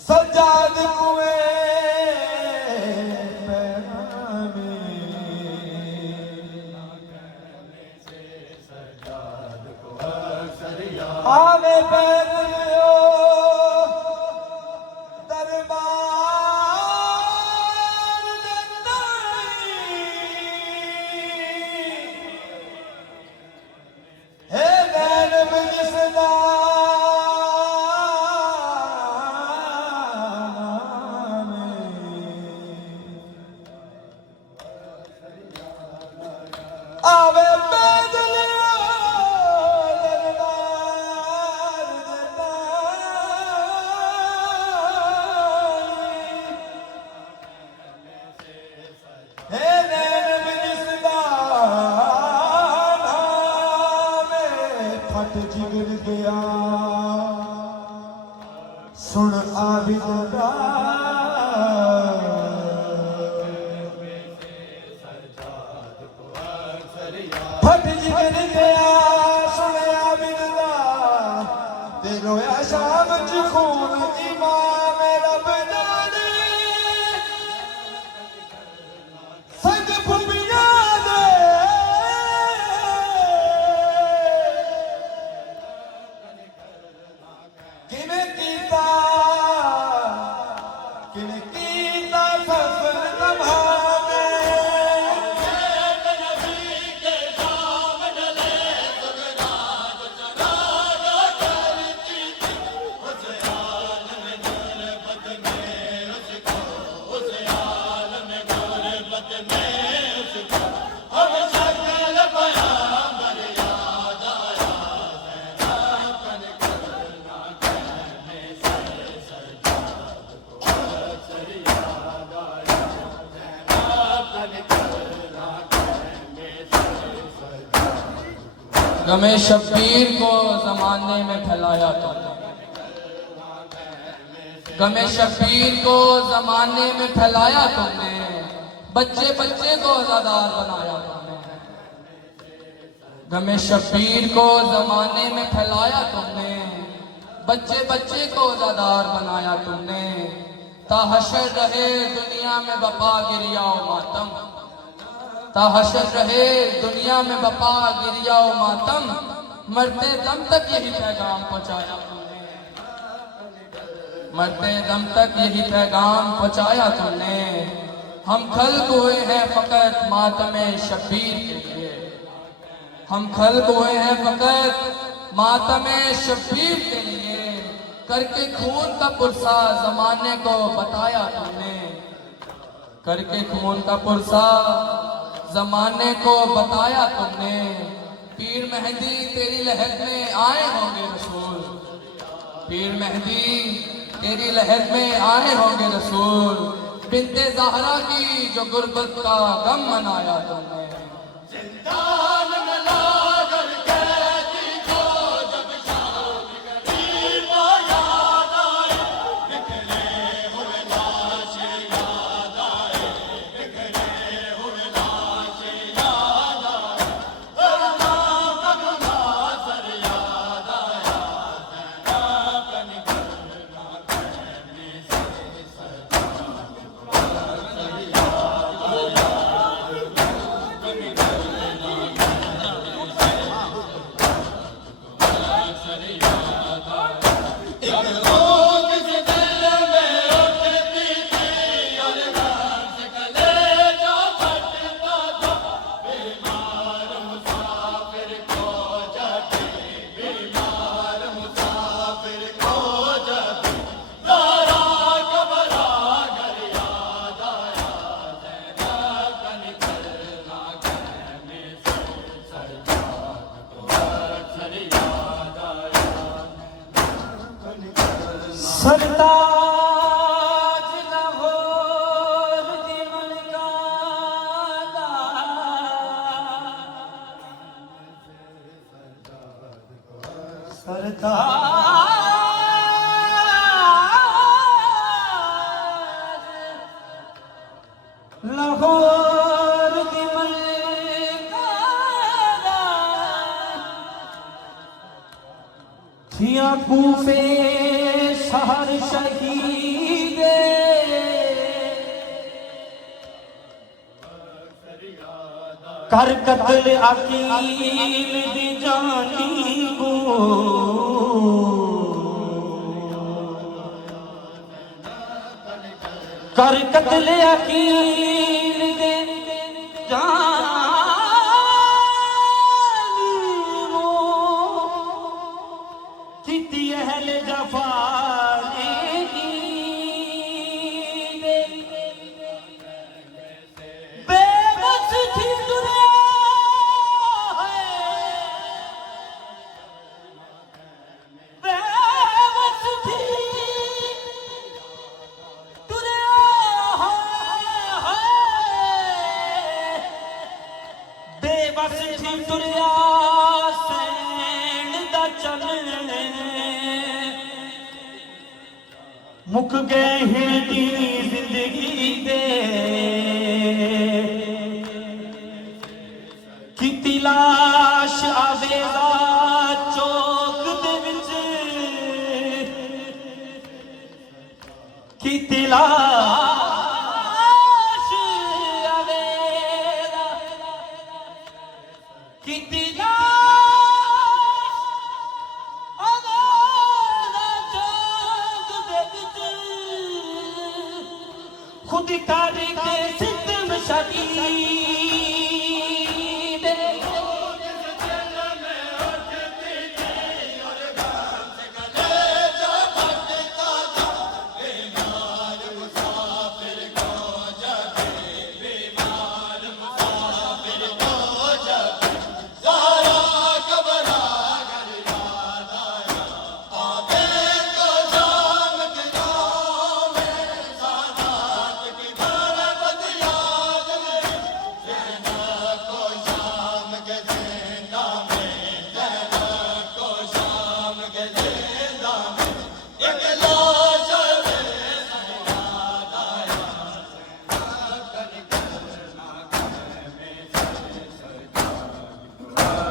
सजाद कुएं आवे पैदलियो दरबार हे नैन बिगसदा आवे जिगर गया सुन आबिद फट जिगर गया सुन आबिद ते रोया शाम च खून इमाम रब जाने संग फुबिया दे किने कीता सफर तमामे नबी के शाम डले सुगराज चरागा करती थी उस आलम गुरबत में उसको उस आलम गुरबत में उसको अब शक्ल पयामर याद आया अपन करना कहने से सजाद को अक्सर याद आया अपन करना कहने से सजाद गमे शब्बीर को जमाने में फैलाया तुमने गमे शब्बीर को जमाने में फैलाया तुमने बच्चे बच्चे को आजादार बनाया तुमने गमे शब्बीर को जमाने में फैलाया तुमने बच्चे बच्चे को आजादार बनाया तुमने ताहशर रहे दुनिया में बपा गिरिया मातम ताहशर रहे दुनिया में बपा गिरिया मातम मरते दम तक यही पैगाम पहुंचाया तुमने मरते दम तक यही पैगाम पहुंचाया तुमने हम खल्क हुए हैं फकत मातमे शब्बीर के लिए हम खल्क हुए हैं फकत मातमे शब्बीर के लिए करके खून का पुरसा जमाने को बताया तुमने करके खून का पुरसा जमाने को बताया तुमने पीर मेहंदी तेरी लहर में आए होंगे रसूल पीर मेहंदी तेरी लहर में आए होंगे रसूल बिन्ते ज़हरा की जो गुर्बत का गम मनाया तुमने जिंदान में लाकर कैदी को जब शाम गरीब याद आए बिखरे हुए लाश याद आए बिखरे हुए लाश याद आए सर याद आया अपन करना कहने से सजाद को अक्सर याद आया एक रोग से दिल में उठती थी और दर्द कलेजा फटता था। बीमार मुसाफिर को जाते, बीमार मुसाफिर को जाते, ज़रा घबरा कर याद आया ज़ैनब का निकलना कहने से। सरदार को अक्सर याद आया। सरताज लाहौर दी मलकाना सरताज लाहौर दी मलकाना थिया कूफे शहर शहीदे कर कत्ल अकील दी जानी को कर कत्ल अकील दे जानी को किती अहल जफा बेबस थी दुनिया है, बेबस थी दुनिया है, बेबस थी दुनिया सैन दा चलने मुक गए हिंदी जिंदगी दे की तलाश आवेदा चौक दे विच की तलाश आवेदा की तलाश आवेदा चौक दे विच खुद कर के सितम शदीद